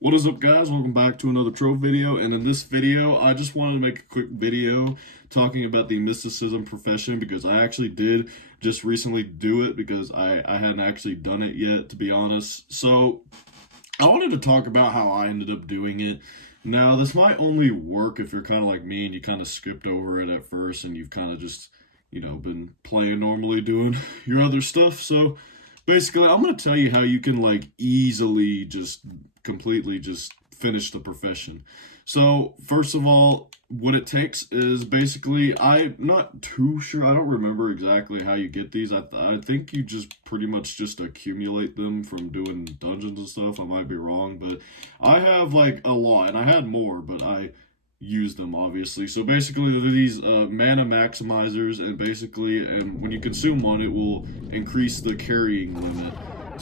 What is up, guys? Welcome back to another Trove video, and in this video I just wanted to make a quick video talking about the mysticism profession, because I actually did just recently do it because I hadn't actually done it yet, to be honest. So I wanted to talk about how I ended up doing it. Now, this might only work if you're kind of like me and you kind of skipped over it at first and you've kind of just, been playing normally, doing your other stuff. So basically, I'm going to tell you how you can like easily just completely just finish the profession. So, first of all, what it takes is basically, I'm not too sure, I don't remember exactly how you get these. I think you just pretty much just accumulate them from doing dungeons and stuff. I might be wrong, but I have like a lot, and I had more, but I use them obviously. So basically, they're these mana maximizers, and basically, and when you consume one, it will increase the carrying limit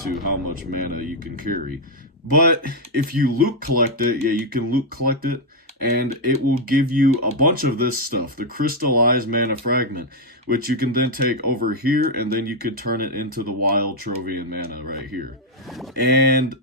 to how much mana you can carry. But if you loot collect it, yeah, you can loot collect it, and it will give you a bunch of this stuff, the crystallized mana fragment, which you can then take over here, and then you could turn it into the wild Trovian mana right here. And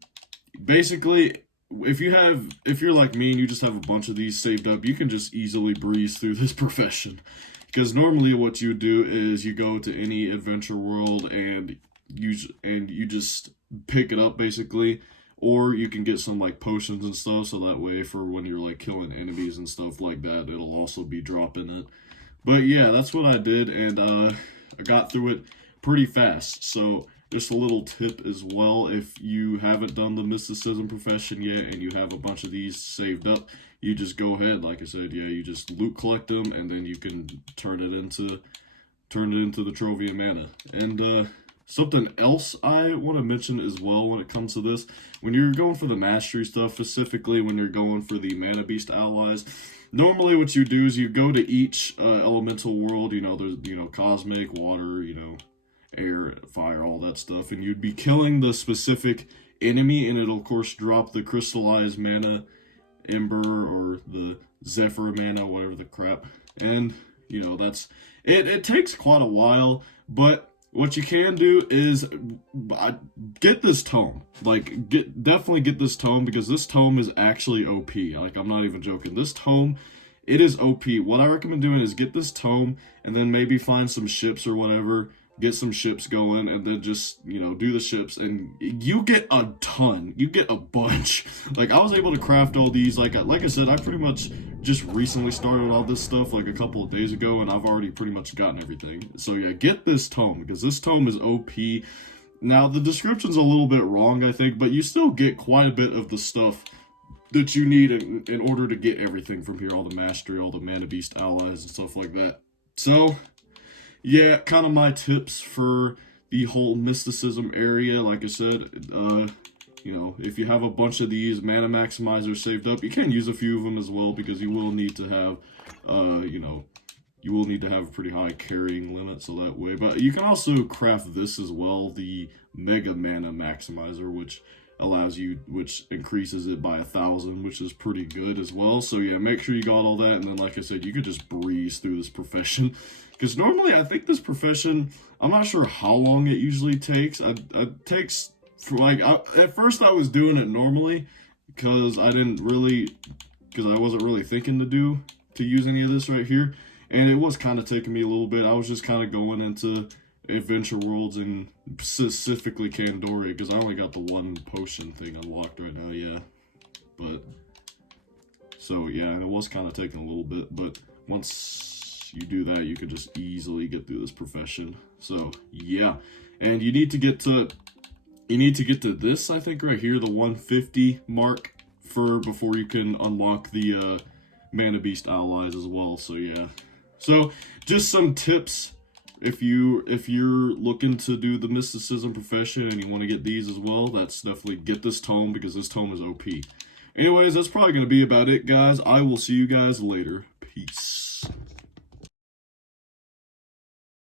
basically, if you're like me and you just have a bunch of these saved up, you can just easily breeze through this profession. Because normally what you do is you go to any adventure world and you just pick it up basically, or you can get some like potions and stuff, so that way for when you're like killing enemies and stuff like that, it'll also be dropping it. But yeah, that's what I did, and I got through it pretty fast. So just a little tip as well, if you haven't done the mysticism profession yet and you have a bunch of these saved up, you just go ahead, like I said, yeah, you just loot collect them, and then you can turn it into the Trovian mana. And something else I want to mention as well when it comes to this, when you're going for the mastery stuff, specifically when you're going for the mana beast allies, normally what you do is you go to each elemental world, there's, cosmic, water, air, fire, all that stuff, and you'd be killing the specific enemy, and it'll of course drop the crystallized mana ember or the zephyr mana, whatever the crap. And that's it. It takes quite a while, but what you can do is get this tome. Like, definitely get this tome, because this tome is actually OP. Like, I'm not even joking. This tome, it is OP. What I recommend doing is get this tome, and then maybe find some ships or whatever, get some ships going, and then just, do the ships, and you get a ton. You get a bunch. Like, I was able to craft all these. Like I said, I pretty much just recently started all this stuff like a couple of days ago, and I've already pretty much gotten everything. So yeah, get this tome, because this tome is OP. Now, the description's a little bit wrong, I think, but you still get quite a bit of the stuff that you need in order to get everything from here, all the mastery, all the mana beast allies, and stuff like that. So yeah, kind of my tips for the whole mysticism area. Like I said, if you have a bunch of these mana maximizers saved up, you can use a few of them as well, because you will need to have, you will need to have a pretty high carrying limit, so that way. But you can also craft this as well, the mega mana maximizer, which increases it by 1,000, which is pretty good as well. So yeah, make sure you got all that, and then like I said, you could just breeze through this profession. Because normally, I think this profession, I'm not sure how long it usually takes. It takes, at first I was doing it normally, because I wasn't really thinking to use any of this right here. And it was kind of taking me a little bit. I was just kind of going into adventure worlds, and specifically Candoria, because I only got the one potion thing unlocked right now, yeah. But, so yeah, and it was kind of taking a little bit, but once you do that, you can just easily get through this profession. So yeah, and you need to get to this, I think, right here, the 150 mark, before you can unlock the mana beast allies as well. So yeah, so just some tips if you're looking to do the mysticism profession and you want to get these as well. That's definitely get this tome, because this tome is OP. Anyways, that's probably going to be about it, guys. I will see you guys later. Peace.